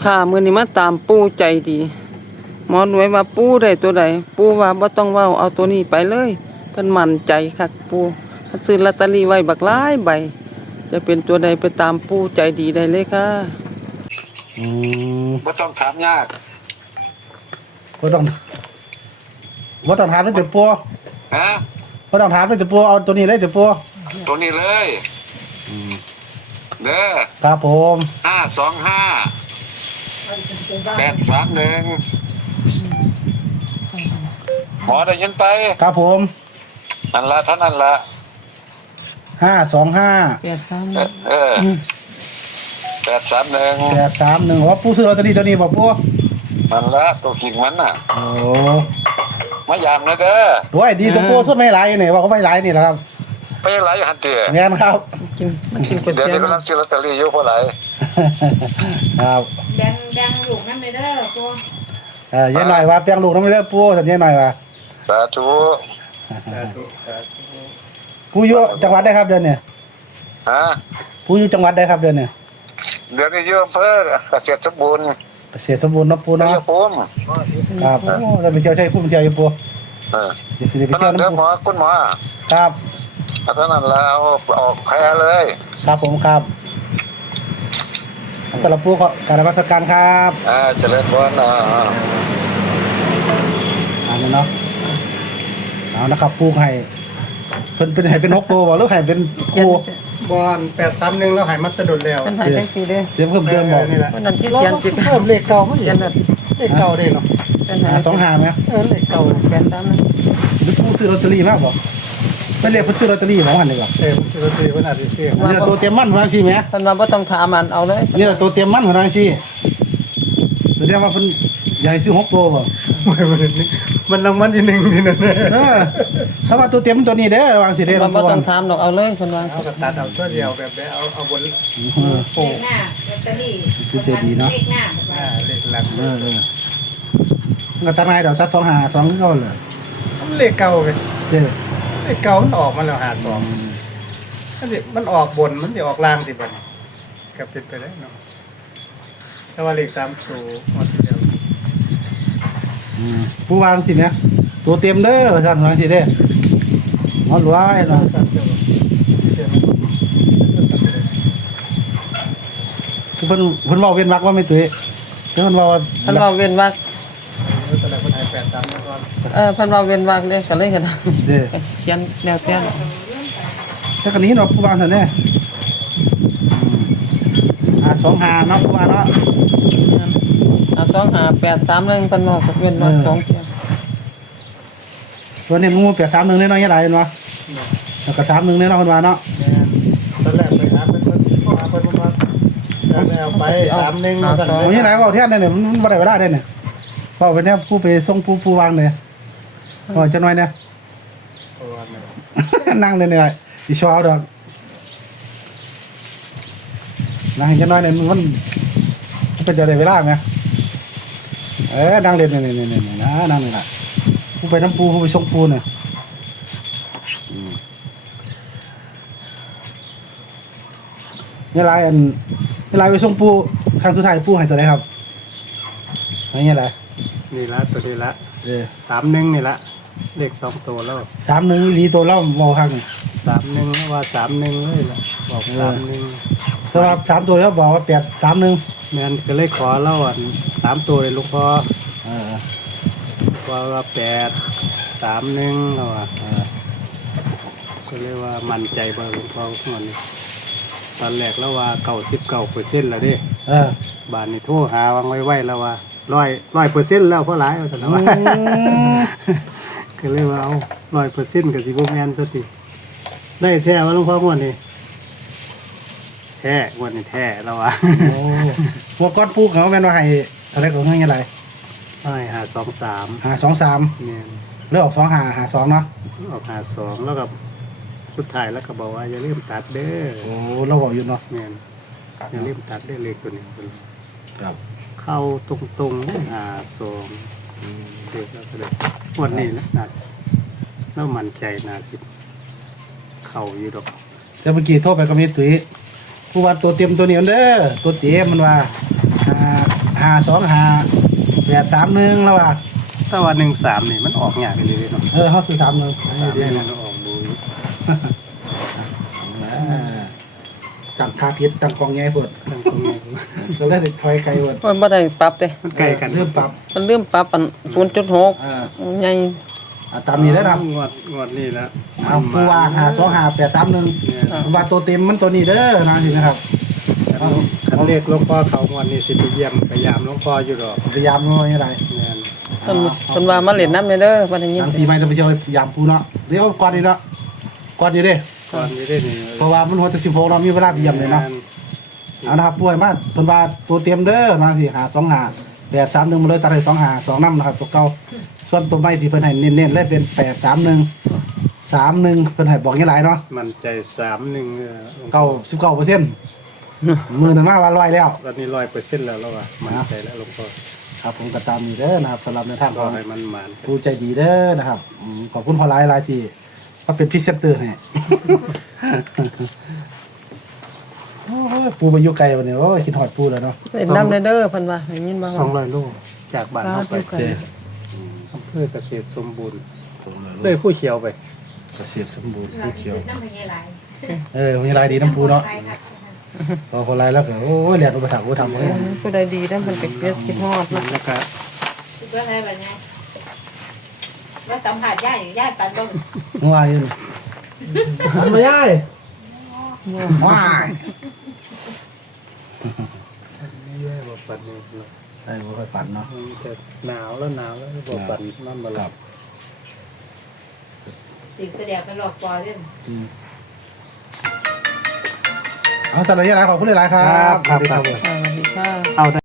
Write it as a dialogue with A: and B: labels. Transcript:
A: ค่ะมื้อนี้มาตามปู่ใจดีหมอหน่วยว่าปู่ได้ตัวใดปู่ว่าบ่ต้องเว้าเอาตัวนี้ไปเลยเพิ่นมั่นใจคักปู่ซื้อลอตเตอรี่ไว้บักหลายใบจะเป็นตัวใดไปตามปู่ใจดีได้เลยค่ะ
B: อืม
C: ไม่ต้องถามยาก
B: บ่ต้องบ่ต้องถามเลยแต่ปัว
C: ฮะ
B: บ่ต้องถามเลยแต่ปัวเอาตัวนี้เลยแต่ปัว
C: ตัวนี้เลยเด้อ
B: ครับผม
C: 525 831หมอได้ยินไป
B: ครับผม
C: นั่นละเท่านั้นละ
B: 525
C: 831
B: ว่าผู้ซื้อลอตเตอรี่ตัวนี้บ่ปัว
C: นั่นละตัวกิ่งมันน่ะ
B: โอ้
C: มายามนะเด้อ
B: ด้วยดีตัวปัวสุดไม่หลายนี่ว่าก็ไม่หลายนี่แหละครับ
C: ไปหลายหันเตี้ย
B: แม่นครับ
A: กินก๋วย
C: เดี๋ยว
A: เตี๋ยว
C: นี้กำลังซื้อลอตเตอรี่อยู่เพราะไร
B: ครับ
D: แดงลูกนั่นไปเด้อพวก
B: ยายหน่อยว่าเปียงลูกน้ำไม่เลิกปัวสัญญาหน่อยว่า
C: สาธุ
B: ผู้อยู่จังหวัดได้ครับเดือนเนี่ย
C: ฮะ
B: ผู้อยู่จังหวัดได้ครับเดือนเนี่ย
C: เดี๋ยวนี้อยู่อำเภอเกษตรสมบูรณ์
B: เกษตรสมบูรณ์เนาะปู
C: เดี๋ยว
B: เนาะ
C: อยู่ภูมิ
B: ครับโอ้จะไปเที่ยวใช่ผู้ไปเที่ยวอยู่ปู
C: เออ
B: เดี๋ยวไป
C: เพราะ
B: เที่ย
C: นั้
B: วน
C: เด้อ
B: น้ำ
C: หม
B: ปู
C: อคุณหมอ
B: ครับ
C: เพราะนั้นเราออกแพ้เลย
B: ครับผมครับสำหรับปูขอการนมัสการครับ
C: เจริญพร
B: อันนี้เนาะเอานะครับปูให้เพิ่นเป็นให้เป็น6ตัวบ่หรือให้เป็นคู่
E: บอล831แล้วหายมัตตะดดแล้ว
A: เพิ่นให้จังซี่เด้
B: เตรียมเพิ่มเติมบ่
E: นี่แหละ
A: เพิ่นนั่นที่เขียนจิต
E: เพิ่มเลขเก่าเขา
A: เขี
E: เขี
A: ย
E: ย
A: น
E: น
A: นั่น
E: เลขเก่าได้เนาะ
A: เพิ่นให้
B: 25ไหม
E: เลขเก่า
A: แปดตามนั้น
B: หรือปูซื้อลอตเตอรี่มาบ่ไม่เรียกเพิ่นซื้อลอตเตอรี่ของหันดีกว่า
E: มันซื้อตีมันอาจจะเชื่อ
B: นี่ตัวเตรียมมันของนางชีไหม
A: เพิ่นว่าบ่ต้องถามมันเอาเลย
B: นี่ตัวเตรียมมันของนางชีแสดงว่าเพิ่นใหญ่ซื้อ6ตัวบ่
E: มันรางวัลที่1นี่นั่น
B: ถ้าว่าตัวเตรียมตัวนี้เด้อวางสิเด้อ
A: ว่า
B: ลำ
A: บ่
B: ตัว
A: ต้องถามดอกเอาเลยเพิ่นว่า
E: เอากับตัดเอาตัวเดียวแบบได้เอาบน
D: เลขหน้าลอตเตอรี่
B: คือเจดีเนาะ
D: เลขหน้า
E: เลขหลัง
B: ก็ตัดง่ายดอกตัด2 5 2คือเก่าเลย
E: เลขเก่าเลย
B: เด้อ
E: เลขเก่ามันออกมาแล้ว52มันออกบนมันจะออกล่างสิบัดกับติดไปได้เนาะแต่ว่าเลข30หมดเดียว
B: ผู้วางสิเนี่ยตัวเต็มเด้อท่านวางสิเด้อหมอรวยเนาะเพิ่นเว้าเว้นวรรคว่าไม่ตุ้ยเพิ่นเว้าว่า
A: เพิ่นว่าเว้นวรรค
E: ตอนแรกมันหาย83แล้วก่อน
A: เพิ่นว่าเว้นวรรคเด้ก็เลยกัน
B: เด้อ
A: เขียนแนวเตียน
B: แต่กันนี้เนาะผู้วางซั่นแน่25เนาะผู้วางเนาะ
A: 25 831เพิ่นว่าเว้นวรรค2เที่ย
B: ตัวนี้มึง831น้อยๆหลายเนาะแล้วก็31น้อยๆเพิ่นว่าเนาะ
E: ตอนแรกไปหาเพิ่นว่าแล้วไป31แล้วกัน
B: เอาอย่างไรเว้าแท้ได้เนี่ยมันบ่ได้เวลาได้เนี่ยเว้าไปเนี่ยผู้ไปส่งผู้วางเนี่ยอ๋อจังหน่อยเนี่ย นั่งเลยเนี่ยอีชอเอาดอกนั่งจังหน่อยเนี่ยมันเป็นจะได้เวลาไหมนั่งเล่นนี่นะนั่งนี่แหละผู้ไปน้ำปูผู้ไปส่งปูเนี่ยนี่ไรนี่ไรไปส่งปูครั้งสุดท้ายปูให้ตัวไหนครับนี่ไร
E: นี่ละตัวนี้ละ
B: 31
E: นี่ละเลข2ตัวแล้ว
B: 31ลีตัวเล่าเมาครั้ง
E: 31แล้วว่า31เลยล่ะบอก31
B: แต่ว่า3ตัวแล้วบอกว่า831
E: แม่นก็เลยขอเล่าอัน3ตัวเลยลูกพ่อ
B: เออ
E: ว่า831แล้วอ่ะก็เลยว่ามั่นใจบ่ลูกพ่อทุกคนนี่ตอนแรกแล้วว่า99%แล้วเด้ บ้านนี่โทรหาวางไว้แล้วว่า100%แล้วเพราะหลายเอาซั่นว่าก็เลยว่าเอา100%ก็สิบ่แม่นซะติได้แท้ว่าหลวงพ่องวดนี้แท้งวดนี้แท้แล้วว่า
B: โอ้หัวก้อนปูเขาแม่นว่าให้อะไรของเงี้ยอะไร
E: ให้523
B: 523
E: เนี่ย
B: เลือกออก2552เนาะ
E: ออก52แล้วก็สุดท้ายแล้วก็บอกว่าอย่าลืมตัดเด้อ
B: โอ้เราบอกอยู่เนาะ
E: เนี่ยอย่าลืมตัดเด้อเลขตัวนี้
B: ครับ
E: เข้าตรงๆ52เด็กแล้วก็เลยงวดนี้นะน่าแล้วมั่นใจน่าสิเข้าอยู่ดอก
B: แต่เมื่อกี้โทรไปกับมีตุ้ยผู้ว่าตัวเตรียมตัวนี้เด้อตัวเตรียมมันว่า5 525-831แล้วว่า
E: ถ้าว่า13นี่มันออกยากเลยเนาะ
B: เฮาซื้อ31
E: 3
B: เดี๋ยว
E: มันก็ออกดู
B: ตั้งค่าผิดตั้งกองใหญ่เพิ่น
E: ทั้งตรงนี้
B: ก็เลยได้ถอยไกลเพิ่น
A: มันบ่ได้ปรับเด้
E: มันใกล้กัน
B: เริ่มปรับ
A: มันลืมปรับอัน 0.6 ใหญ่
B: ตามนี้แล้วนะ
E: งวดนี่แล้ว
B: เอาผู้ว่า525-831ว่าตัวเต็มมันตัวนี้เด้อนะสินะครับ
E: คันเรียกหลวงพ่อเขางวดนี้สิไปเยี่ยมพยายามหลวงพ่ออยู่ดอก
B: พยายามน้อยอะไร
E: แม่น
A: เพิ่นว่ามาเล่นน้ำเด้อบ่ได้ยิน
B: ทางปีใหม่จะไปเที่ยวพยายามปูเนาะเดี๋ยวก่อนนี้เนาะก่อนนี้เด้
E: ก่อนนี้ได้นี่
B: เพราะว่ามันหัวจะ16เนาะมีเวลาไปเยี่ยมเลยเนาะเอานะครับป่วยมากเพิ่นว่าตัวเต็มเด้อนะสิ525-831มาเลยตัดให้25 2นำนะครับตัวเก่าส่วนตัวใหม่ที่เพิ่นให้เน้นๆเลยเป็น831-31เพิ่นให้บอกอย่างหลายเนาะ
E: มันใจ31
B: 19% มือหนึ่งมาว่าร้อยแล้ว
E: ตอนนี้100%แล้วว่ามันใจแล้วหลวงพ่อ
B: ครับผมก็ตามนี้เด้อนะครับสำหรับในทางข
E: ก็
B: อง
E: ให้มันหมาน
B: ผู้ใจดีเด้อนะครับขอบคุณพอหลายที่มาเป็นพรีเซนเตอร์ให้ โอ้ยปูมาอยู่ไกลวันนี้โอ้ยคิดฮอดปูแล้วเนาะ
A: เล่นน้ำเด้อเพิ่นว่าได้ยินบ่
E: 200โลจากบ้านเฮาไป
A: เด้อ
E: อำเภอเกษตรสมบูรณ์เลยผู้เขียวไป
B: เกษตรสมบูรณ์
D: เรา
B: ผู้เขียว
D: น้ำมันยังไหล
B: มีลายดีน้ำปูเนาะ
D: ไปครับ
B: พอคนลายแล้วก็โอ้ยแหลกลงไปถามกูทำเลย
A: ผู้ใดดีได้มันก็เกิดคิดฮอด
E: มั
A: เนาะ
E: นแล้วก็
D: คิดว่าอะไรแบบนี้ว่าสัมผัสย่าอย่างย่าปันบ้าง
B: มึงว่าอยู่นี่มันไม่ได้ว้าย
E: แย่บ่ปันนี่
B: ไอ้บ่ค่อยฝันเนาะ
E: มันจะหนาวแล้วบ่ปันมันบ่หลับ
D: สิ่งกระเดียบกันหลอกปอเรื่อง
B: เอาสำหรับยังไงขอบคุณหลายๆครับ
E: ครับ
B: สวัสดี
A: สวัสดีค่ะ
E: เอาได้